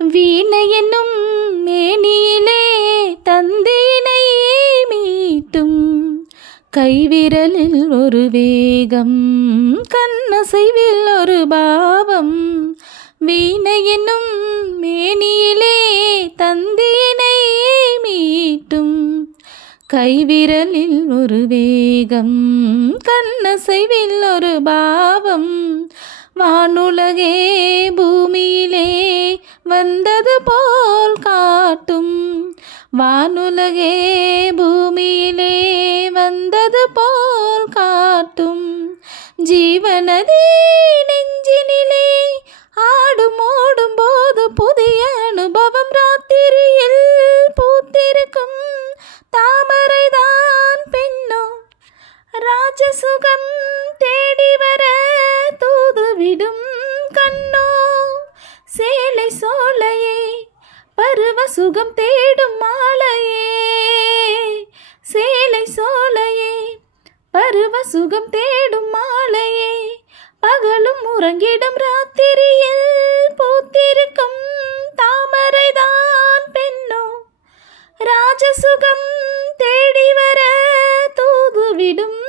வீணை என்னும் மேனியிலே தந்தினை மீட்டும் கைவிரலில் ஒரு வேகம் கண்ணசைவில் ஒரு பாவம். வீணை என்னும் மேனியிலே தந்தினை மீட்டும் கைவிரலில் ஒரு வேகம் கண்ணசைவில் ஒரு பாவம். வானுலகே பூமியிலே வந்தது போல் காட்டும். வானுலகே பூமியிலே வந்தது போல் காட்டும். ஜீவநதி நெஞ்சினிலே ஆடும் ஓடும் போது புதிய அனுபவம். ராத்திரியில் பூத்திருக்கும் தாமரைதான் பெண்ணோ ராஜசுகம் தேடி வர தூதுவிடும் கண்ணோ. சேலை சோலையே பருவ சுகம் தேடும் மாலையே. சேலை சோலையே பருவ சுகம் தேடும் மாலையே. பகலும் உறங்கிடும் ராத்திரியில் பூத்திருக்கும் தாமரைதான் பெண்ணோ ராஜசுகம் தேடி வர தூதுவிடும்